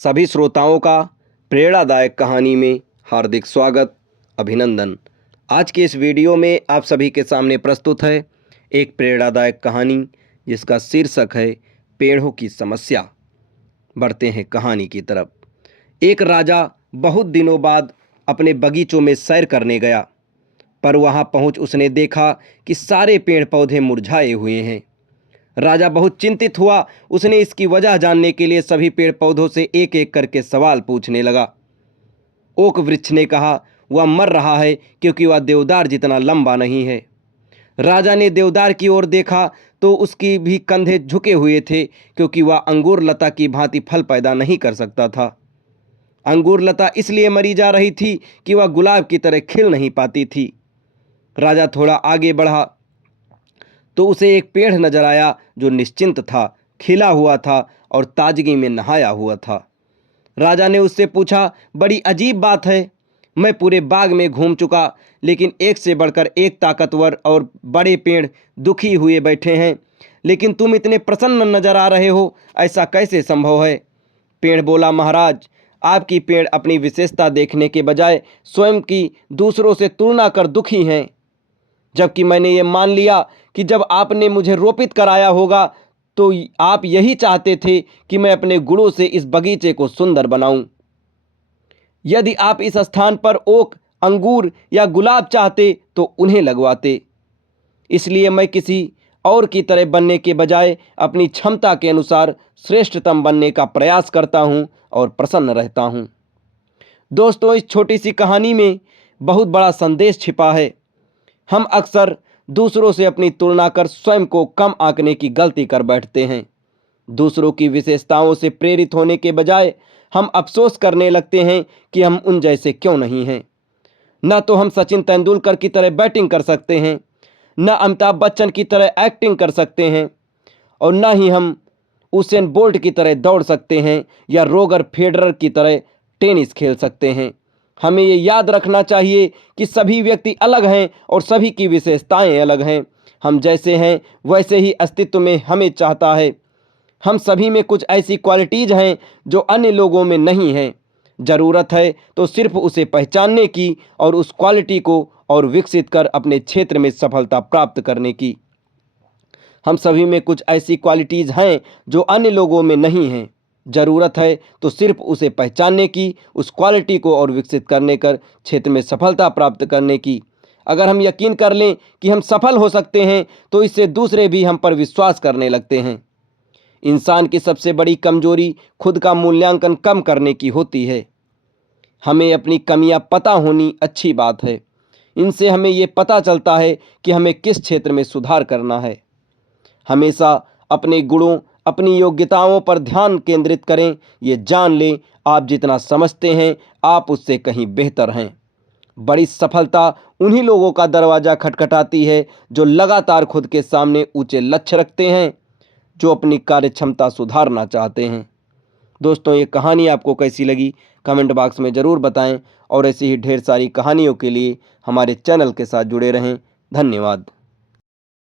सभी श्रोताओं का प्रेरणादायक कहानी में हार्दिक स्वागत, अभिनंदन। आज के इस वीडियो में आप सभी के सामने प्रस्तुत है एक प्रेरणादायक कहानी जिसका शीर्षक है पेड़ों की समस्या। बढ़ते हैं कहानी की तरफ। एक राजा बहुत दिनों बाद अपने बगीचों में सैर करने गया, पर वहां पहुंच उसने देखा कि सारे पेड़ पौधे मुरझाए हुए हैं। राजा बहुत चिंतित हुआ। उसने इसकी वजह जानने के लिए सभी पेड़ पौधों से एक एक करके सवाल पूछने लगा। ओक वृक्ष ने कहा, वह मर रहा है क्योंकि वह देवदार जितना लंबा नहीं है। राजा ने देवदार की ओर देखा तो उसकी भी कंधे झुके हुए थे क्योंकि वह अंगूर लता की भांति फल पैदा नहीं कर सकता था। अंगूर लता इसलिए मरी जा रही थी कि वह गुलाब की तरह खिल नहीं पाती थी। राजा थोड़ा आगे बढ़ा तो उसे एक पेड़ नजर आया जो निश्चिंत था, खिला हुआ था और ताजगी में नहाया हुआ था। राजा ने उससे पूछा, बड़ी अजीब बात है, मैं पूरे बाग में घूम चुका, लेकिन एक से बढ़कर एक ताकतवर और बड़े पेड़ दुखी हुए बैठे हैं, लेकिन तुम इतने प्रसन्न नजर आ रहे हो, ऐसा कैसे संभव है? पेड़ बोला, महाराज, आपकी पेड़ अपनी विशेषता देखने के बजाय स्वयं की दूसरों से तुलना कर दुखी हैं, जबकि मैंने ये मान लिया कि जब आपने मुझे रोपित कराया होगा तो आप यही चाहते थे कि मैं अपने गुणों से इस बगीचे को सुंदर बनाऊं। यदि आप इस स्थान पर ओक, अंगूर या गुलाब चाहते तो उन्हें लगवाते। इसलिए मैं किसी और की तरह बनने के बजाय अपनी क्षमता के अनुसार श्रेष्ठतम बनने का प्रयास करता हूं और प्रसन्न रहता हूं। दोस्तों, इस छोटी सी कहानी में बहुत बड़ा संदेश छिपा है। हम अक्सर दूसरों से अपनी तुलना कर स्वयं को कम आंकने की गलती कर बैठते हैं। दूसरों की विशेषताओं से प्रेरित होने के बजाय हम अफसोस करने लगते हैं कि हम उन जैसे क्यों नहीं हैं। न तो हम सचिन तेंदुलकर की तरह बैटिंग कर सकते हैं, न अमिताभ बच्चन की तरह एक्टिंग कर सकते हैं, और न ही हम उसेन बोल्ट की तरह दौड़ सकते हैं या रोगर फेडरर की तरह टेनिस खेल सकते हैं। हमें ये याद रखना चाहिए कि सभी व्यक्ति अलग हैं और सभी की विशेषताएं अलग हैं। हम जैसे हैं वैसे ही अस्तित्व में हमें चाहता है। हम सभी में कुछ ऐसी क्वालिटीज़ हैं जो अन्य लोगों में नहीं हैं। ज़रूरत है तो सिर्फ उसे पहचानने की और उस क्वालिटी को और विकसित कर अपने क्षेत्र में सफलता प्राप्त करने की। हम सभी में कुछ ऐसी क्वालिटीज़ हैं जो अन्य लोगों में नहीं हैं। ज़रूरत है तो सिर्फ उसे पहचानने की, उस क्वालिटी को और विकसित करने कर क्षेत्र में सफलता प्राप्त करने की। अगर हम यकीन कर लें कि हम सफल हो सकते हैं तो इससे दूसरे भी हम पर विश्वास करने लगते हैं। इंसान की सबसे बड़ी कमजोरी खुद का मूल्यांकन कम करने की होती है। हमें अपनी कमियां पता होनी अच्छी बात है। इनसे हमें ये पता चलता है कि हमें किस क्षेत्र में सुधार करना है। हमेशा अपने गुणों, अपनी योग्यताओं पर ध्यान केंद्रित करें। ये जान लें, आप जितना समझते हैं आप उससे कहीं बेहतर हैं। बड़ी सफलता उन्हीं लोगों का दरवाज़ा खटखटाती है जो लगातार खुद के सामने ऊंचे लक्ष्य रखते हैं, जो अपनी कार्य क्षमता सुधारना चाहते हैं। दोस्तों, ये कहानी आपको कैसी लगी कमेंट बॉक्स में ज़रूर बताएं और ऐसी ही ढेर सारी कहानियों के लिए हमारे चैनल के साथ जुड़े रहें। धन्यवाद।